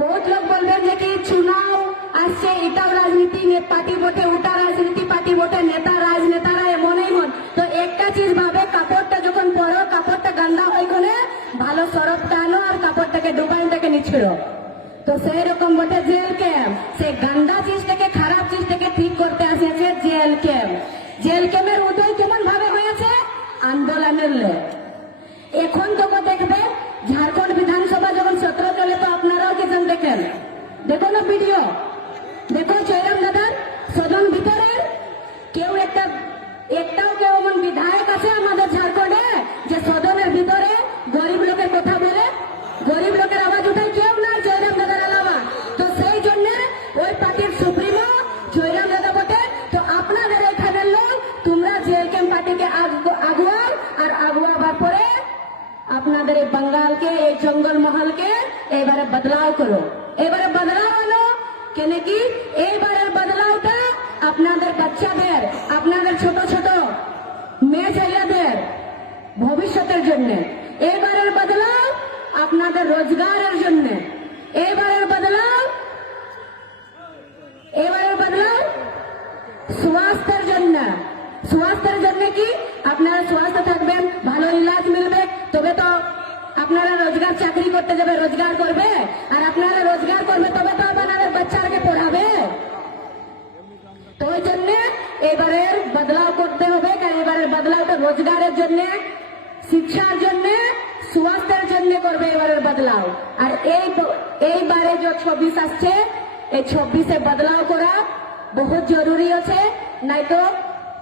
বহুত লোক বলবেন যে কি চুনাও আসছে, এটাও রাজনীতি পার্টি বটে ওটা রাজনীতি, পার্টি বটে নেতা, রাজনেতারা এমনই মন তো একটা চিজ ভাবে, কাপড়টা যখন পরো, কাপড়টা গান্দা হয় কোনে ভালো সরফটা আনো আর কাপড়টাকে ডুবাইনটাকে নিছিড়ো। তো সেই রকম বটে জেল ক্যাম্প। সেই গান্দা চিজটাকে, খারাপ চিজটাকে ঠিক করতে আসেছে জেল ক্যাম্প। জেল ক্যাম্পের উদয় কেমন ভাবে হয়েছে? আন্দোলনের লেখ পার্টিকে আগ- আগুয়াও আর আগুয়াবার পরে আপনাদের এই বাঙ্গালকে, এই জঙ্গল মহলকে এবারে বদলাও করো। এবারে বদলাও আনো কেন কি? এইবারের বদলাওটা আপনাদের বাচ্চাদের, আপনাদের ছোট ছোট মেয়ে ছেলেদের ভবিষ্যতের জন্য। এবারের বদলাও আপনাদের রোজগারের জন্য এবারের বদলাও এবারের বদলাও স্বাস্থ্যের জন্য স্বাস্থ্যের জন্য কি? আপনারা স্বাস্থ্য থাকবেন, ভালো ইলাজ মিলবে। তবে তো আপনারা রোজগার চাকরি করতে যাবে, রোজগার করবে। আর আপনারা রোজগার করবে, তবে তো আপনাদের বাচ্চাকে পড়াবে। তো ওই জন্য এবারের বদলাও করতে হবে, কারণ এবারের বদলাওটা রোজগারের জন্য, শিক্ষার জন্য স্বাস্থ্যের জন্য করবে এবারের বদলাও। আর এই এইবারে যে ছবিশ আসছে, এই ছব্বিশে বদলাও করা বহুত জরুরি আছে। নাই তো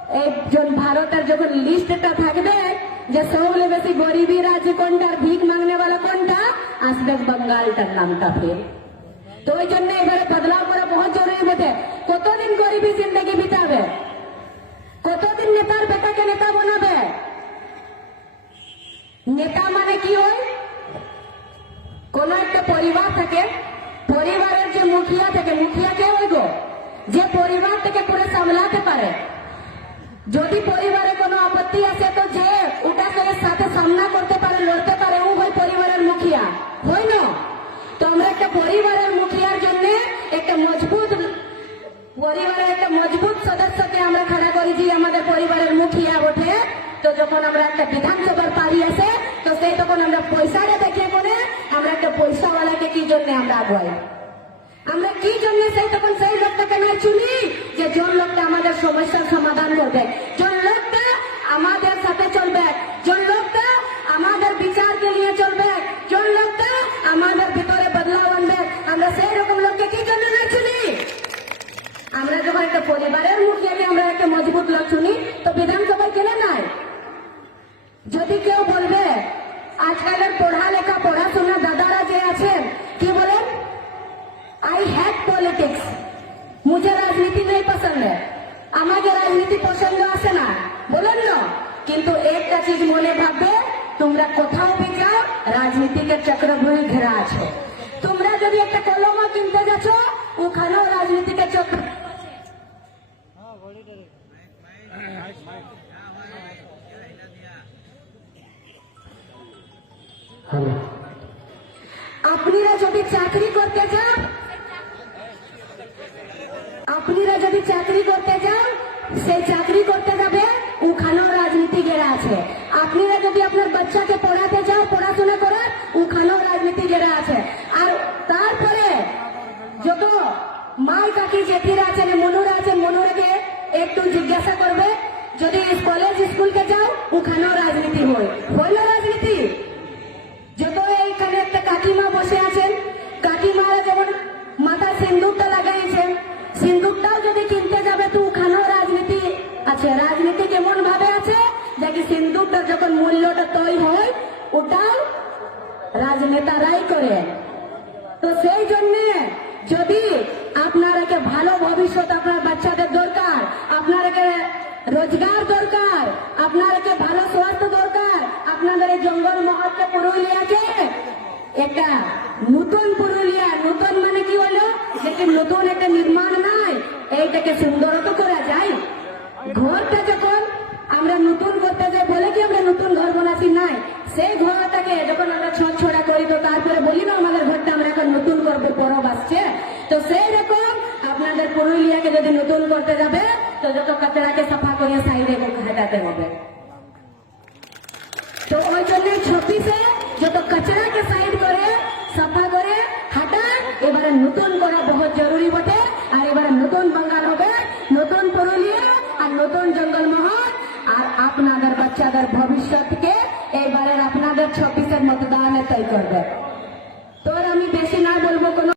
এই জন ভারতের যখন লিস্টটা থাকবে যে সবলে বেশি গরিবী রাজ্য কোনটা ভিক মাংনে वाला কোনটা? আসবে বঙ্গালটার নামটা ফের। তো ওই জন্য এবারে বদলাও করা বহুত জরুরি বটে। কতদিন গরিবী জিন্দগি বিতাবে? কতদিন নেতার বেটাকে নেতা বানাবে? নেতা মানে কি হয়? কোন একটা পরিবার থাকে, পরিবারের যে মুখিয়া থাকে মুখিয়া কে হইব, যে পরিবার থেকে পুরো সামলাতে পারে যদি পরিবারে কোনো আপত্তি আছে, তো যে ওটা করে সাথে সামনা করতে পারে, লড়তে পারে, ও হয় পরিবারের মুখিয়া। হয় না? তো আমরা একটা পরিবারের মুখিয়ার জন্য একটা মজবুত, পরিবারের একটা মজবুত সদস্যকে আমরা খাড়া করেছি আমাদের পরিবারের মুখিয়া ওঠে। তো যখন আমরা একটা বিধানসভার পারি আছে, তো সেই তখন আমরা পয়সাটা দেখে করে আমরা একটা পয়সাওয়ালাকে কি জন্য আমরা আগুয়াই? আমরা কি জন্য চাই তখন সেই লোকটাকে না চুনি? যে জন লোকটা আমাদের সমস্যার সমাধান করবে। জন লোকটা আমাদের সাথে চলবে। জন पॉलिटिक्स मुझे राजनीति नहीं पसंद है আমাকে রাজনীতি পছন্দ আসে না বলেন না কিন্তু একটা চিজ মনে ভাববে তোমরা কোথাও বি যাও রাজনীতিকে চক্রভূমি ঘেরা আছে তোমরা যদি একটা কলমা কিনতে যাচ্ছ ওখানেও রাজনীতিকে চক্র আপনারা যদি চাকরি আপনারা যদি চাকরি করতে যান, সেই চাকরি করতে যাবে ওখানেও রাজনীতি ঘেরা আছে। আপনারা যদি আপনার বাচ্চাকে পড়াতে যাও, পড়াশোনা করার ওখানেও রাজনীতি ঘেরা আছে। আর তারপরে যত মাই কাকি জেঠিরা আছেন মনুরা আছেন মনুরাকে একটু জিজ্ঞাসা করবে, যদি কলেজ স্কুলকে যাও ওখানেও রাজনীতি হয়। হইল যদি কিনতে যাবে তো ওখানেও রাজনীতি। আছে রাজনীতি কেমন ভাবে আছে? দেখি সিন্দুরটা যখন মূল্যটা তৈরি হয়, ওটাও রাজনেতারাই করে। তো সেই জন্যে যদি আপনারাকে ভালো ভবিষ্যৎ আপনার বাচ্চাদের দরকার, আপনারাকে রোজগার দরকার, আপনারাকে ভালো স্বাস্থ্য দরকার, আপনাদের জঙ্গল মহলকে পুরুলিয়াকে একটা নতুন পুরুলিয়া, নতুন মানে কি হলো যেটা নতুন একটা নির্মাণ নয়, এইটাকে সুন্দর তো করা যায়। ঘরটা যখন আমরা নতুন করতে যাই, বলে কি আমরা নতুন ঘর বানাচ্ছি? নাই। সেই ঘরটাকে যখন আমরা ছট ছড়া করি, তো তারপরে বলি না, আমাদের ঘরটা আমরা এখন নতুন করব পরব আসছে তো সেই রকম আপনাদের পুরুলিয়াকে যদি নতুন করতে যাবে, তো যত কাতরাকে সাফা করে সাইডে ঘাটাতে হবে। তো ওই জন্য ছপিসে যত কাচড়াকে সাইড নতুন জঙ্গলমহল আর আপনাদের বাচ্চাদের ভবিষ্যৎকে এবারের আপনাদের তো